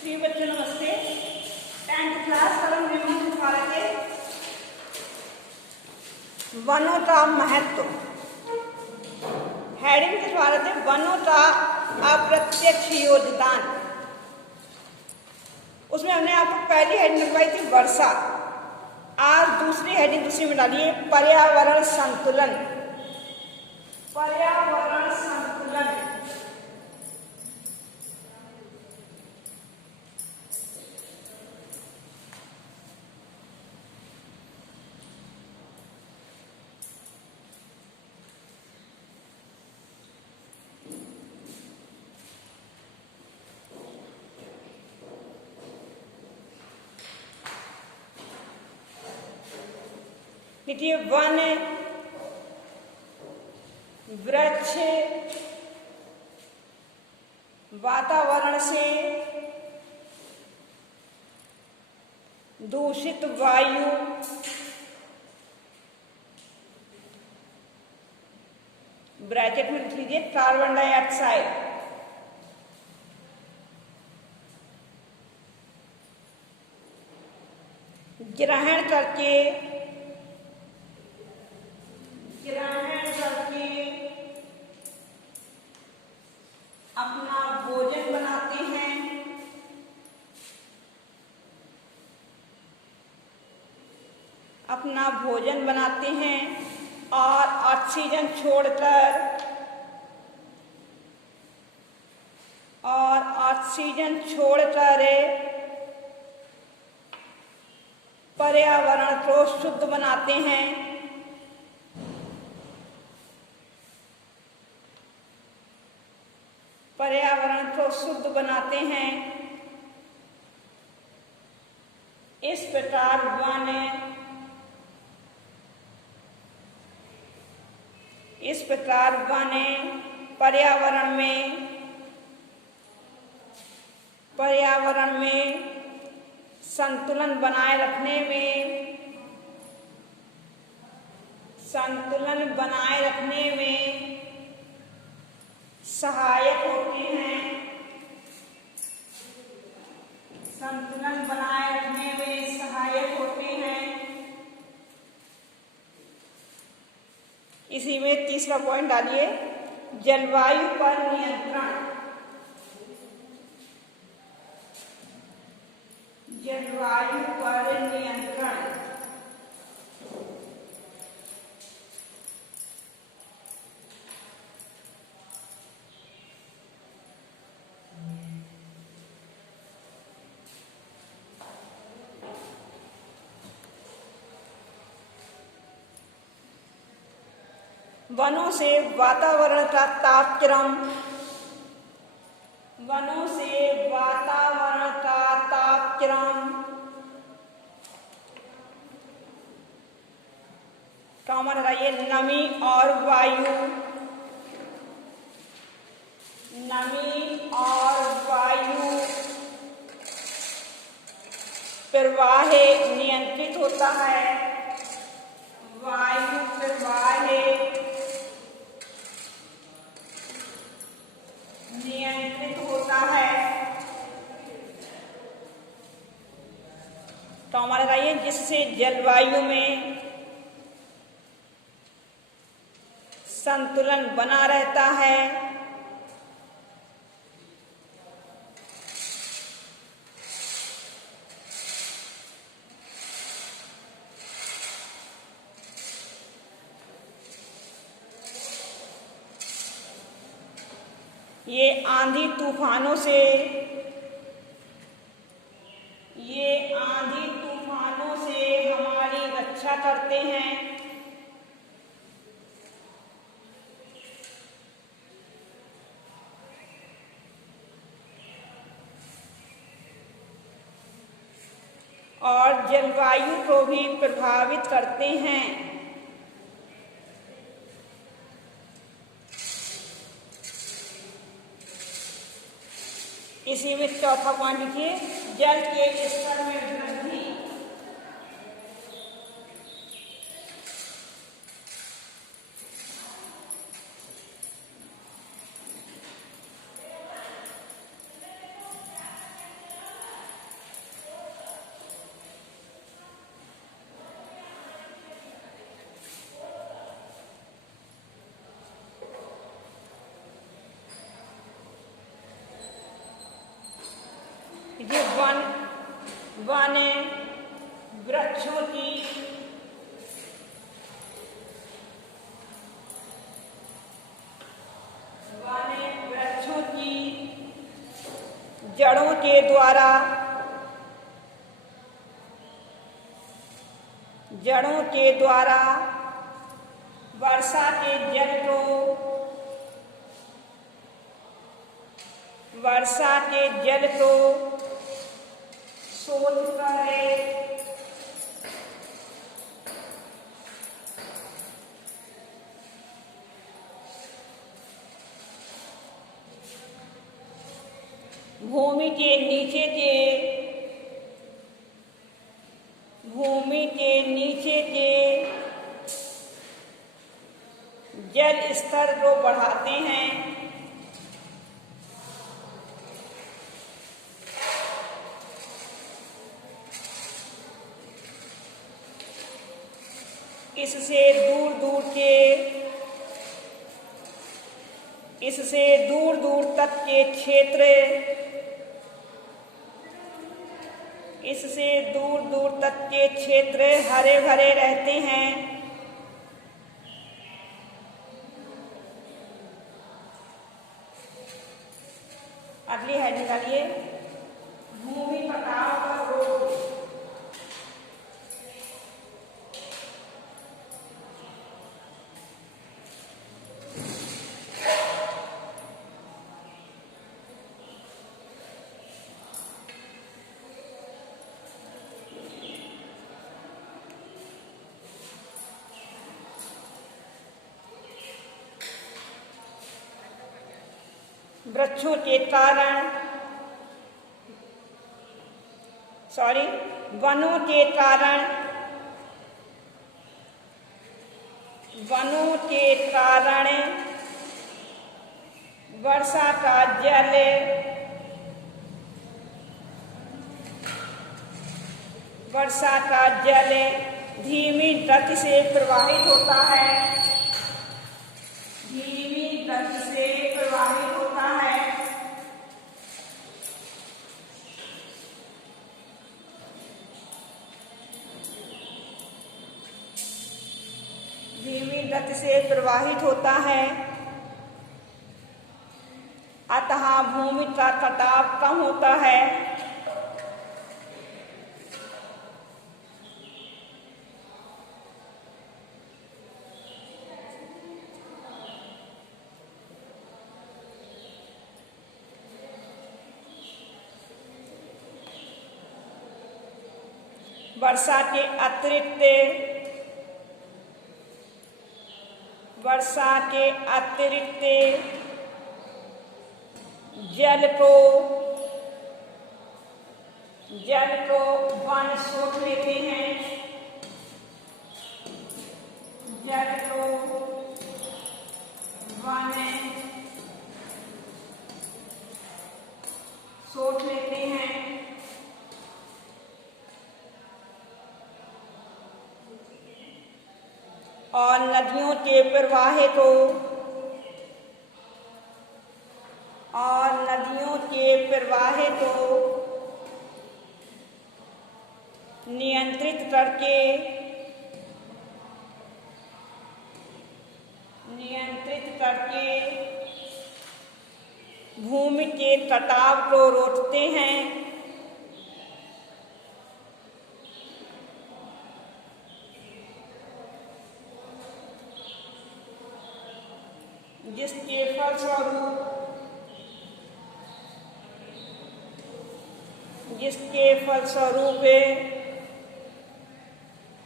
प्रिय बच्चों नमस्ते। 10th क्लास कलम हेमंत भारत वनों का महत्व हेडिंग के द्वारा थे वनों का अप्रत्यक्ष योगदान। उसमें हमने आपको पहली हेडिंग लगवाई थी वर्षा। आज दूसरी हेडिंग उसी में डालिए पर्यावरण संतुलन। पर्यावरण संतुलन देखिए, वन वृक्ष वातावरण से दूषित वायु, ब्रैकेट में लिख लीजिए कार्बन डाइऑक्साइड, ग्रहण करके अपना भोजन बनाते हैं। अपना भोजन बनाते हैं और ऑक्सीजन छोड़कर पर्यावरण को शुद्ध बनाते हैं। पर्यावरण को शुद्ध बनाते हैं। इस प्रकार वन पर्यावरण में संतुलन बनाए रखने में सहायक होते हैं। संतुलन बनाए रखने में सहायक होते हैं। इसी में तीसरा पॉइंट डालिए जलवायु पर नियंत्रण। जलवायु पर नियंत्रण वनों से वातावरण का तापक्रम कॉमन लगाइए नमी और वायु प्रवाह नियंत्रित होता है। वायु प्रवाह नियंत्रित होता है। तो हमारा लगाइए जिससे जलवायु में संतुलन बना रहता है। ये आंधी तूफानों से हमारी रक्षा करते हैं। और जलवायु को भी प्रभावित करते हैं। इसी में चौथा पॉइंट लिखिए जल के स्तर में वृद्धि। ये वन वृक्षों की जड़ों के द्वारा वर्षा के जल को शोध करे, भूमि के नीचे के जल स्तर को बढ़ाते हैं। इससे दूर दूर तक के क्षेत्र हरे भरे रहते हैं। अगली हेड निकालिए, भूमि कटाव पर रोक। वनों के कारण वर्षा का जल धीमी गति से प्रवाहित होता है। अतः भूमि का कटाव कम होता है। वर्षा के अतिरिक्त जल को वन सोख लेते हैं। और नदियों के प्रवाह को नियंत्रित करके भूमि के कटाव को रोकते हैं। जिसके फलस्वरूप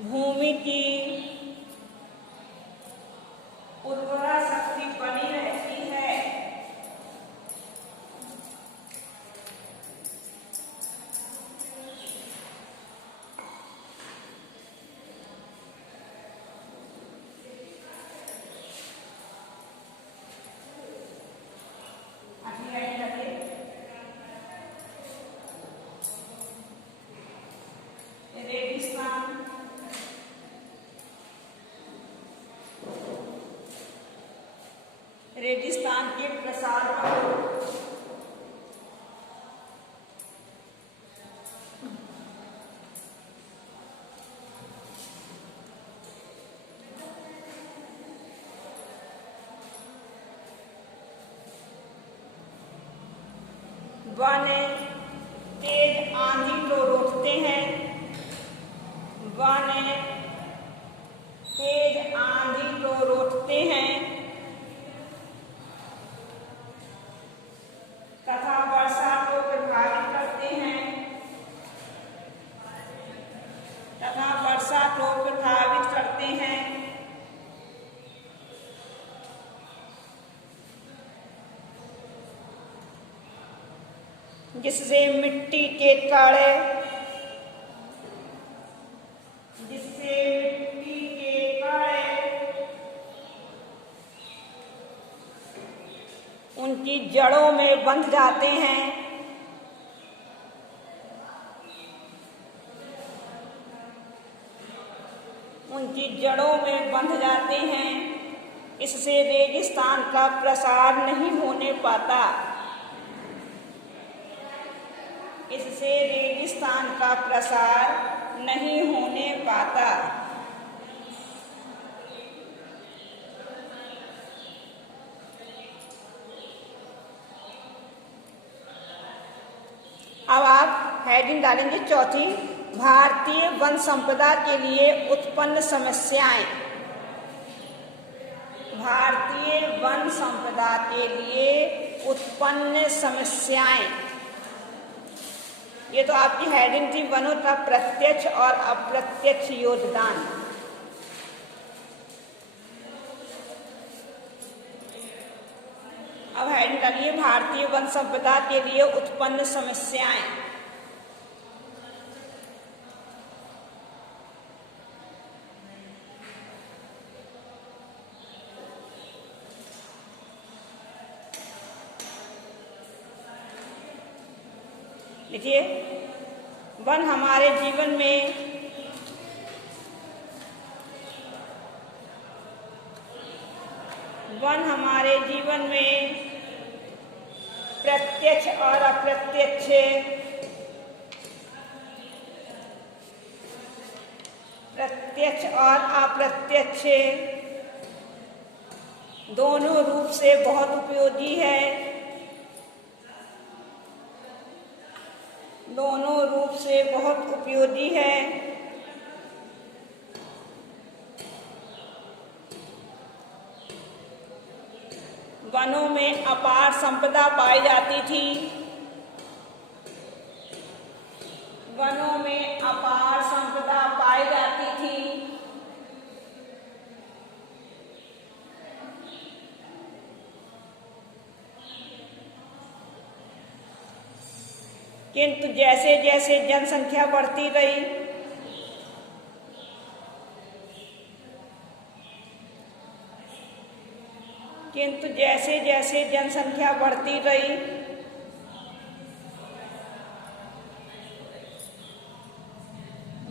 भूमि की उर्वरा शक्ति बनी रहती है। वन तेज आंधी को रोकते हैं। वन तेज आंधी को रोकते हैं तथा वर्षा को प्रभावित करते हैं जिससे मिट्टी के कण उनकी जड़ों में बंध जाते हैं। इससे रेगिस्तान का प्रसार नहीं होने पाता। अब आप हेडिंग डालेंगे चौथी, भारतीय वन संपदा के लिए उत्पन्न समस्याएं। भारतीय वन संपदा के लिए उत्पन्न समस्याएं, ये तो आपकी हेडिंग थी, वनों का प्रत्यक्ष और अप्रत्यक्ष योगदान। अब हेडिंग डालिए भारतीय वन संपदा के लिए उत्पन्न समस्याएं। देखिए, वन हमारे जीवन में प्रत्यक्ष और अप्रत्यक्ष दोनों रूप से बहुत उपयोगी है। वनों में अपार संपदा पाई जाती थी। किंतु जैसे जैसे जनसंख्या बढ़ती रही,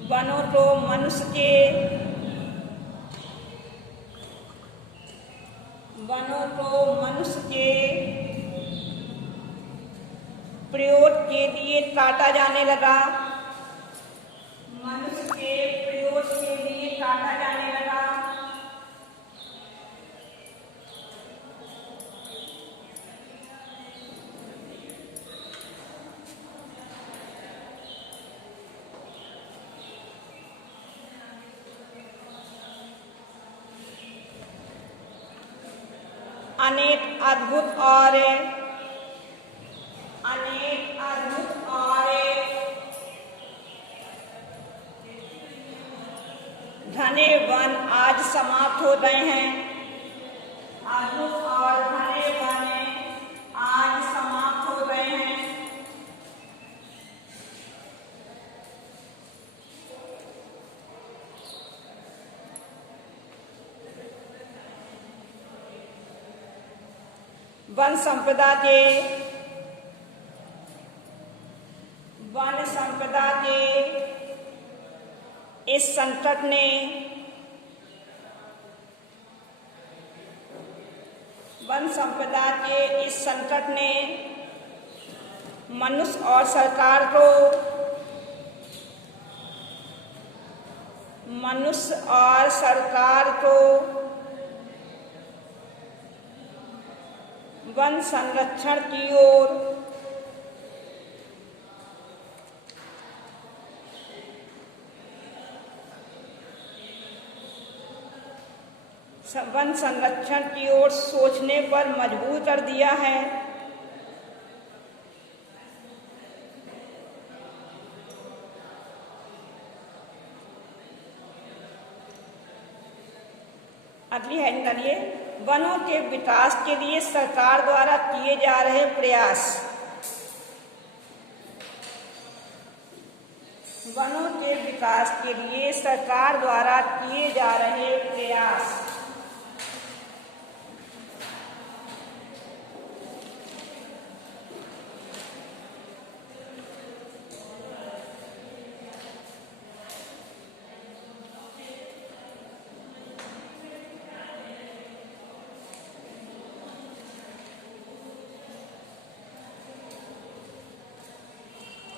वनों को मनुष्य के प्रयोग के लिए काटा जाने लगा। अनेक अद्भुत और घने वन आज समाप्त हो गए हैं। वन संपदा के इस संकट ने मनुष्य और सरकार को वन संरक्षण की ओर वन संरक्षण की ओर सोचने पर मजबूर कर दिया है। अगली हेडिंग डालिए, वनों के विकास के लिए सरकार द्वारा किए जा रहे प्रयास। वनों के विकास के लिए सरकार द्वारा किए जा रहे प्रयास।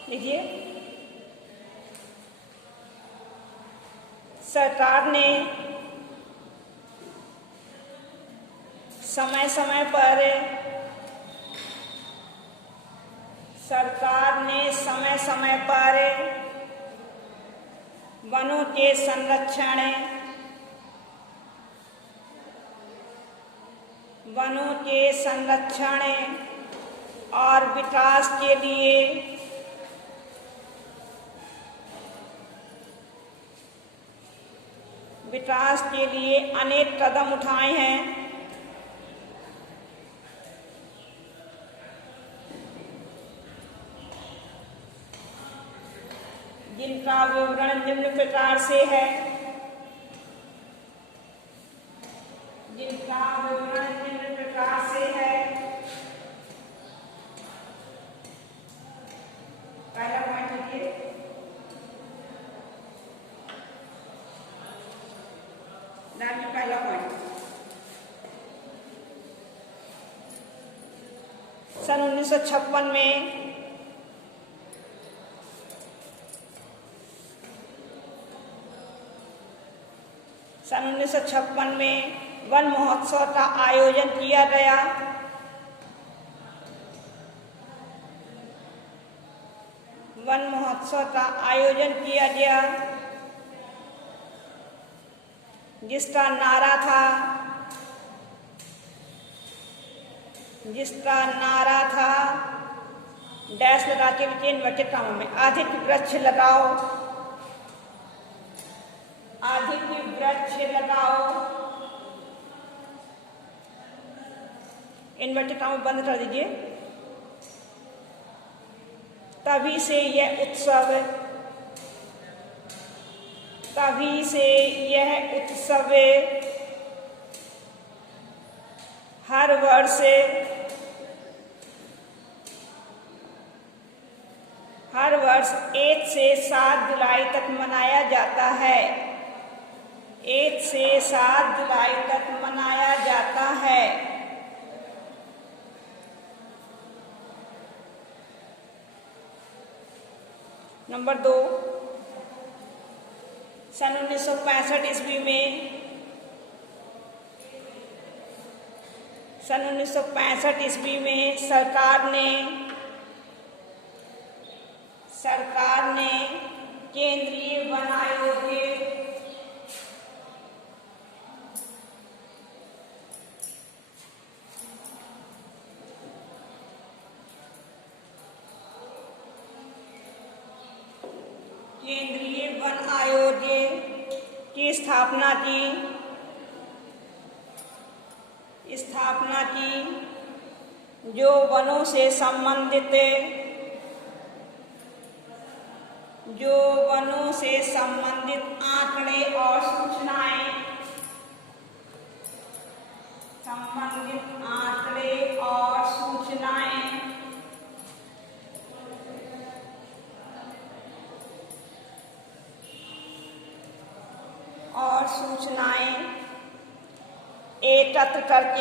देखिए, सरकार ने समय समय पर वनों के संरक्षण और विकास के लिए अनेक कदम उठाए हैं। जिनका विवरण निम्न प्रकार से है। पहला पॉइंट लिखिए, पहला पॉइंट, सन 1956 में वन महोत्सव का आयोजन किया गया। जिसका नारा था डैश लगा के इन्वर्टेड कामों में, अधिक वृक्ष लगाओ, इन्वर्टेड कामों बंद कर दीजिए। तभी से यह उत्सव हर वर्ष 1 से 7 जुलाई तक मनाया जाता है। 1 से 7 जुलाई तक मनाया जाता है। नंबर 2, सन 1965 ईस्वी में सरकार ने केंद्रीय वन आयोग की स्थापना की, जो वनों से संबंधित आंकड़े और सूचनाएं एकत्र करके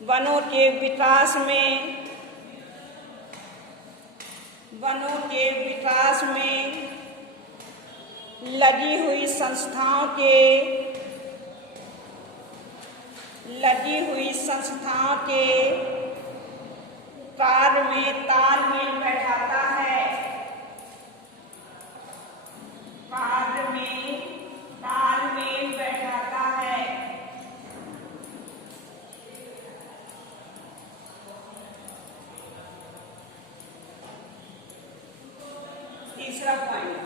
वनों के विकास में लगी हुई संस्थाओं के कार्य में तालमेल बैठाता है। तीसरा पॉइंट,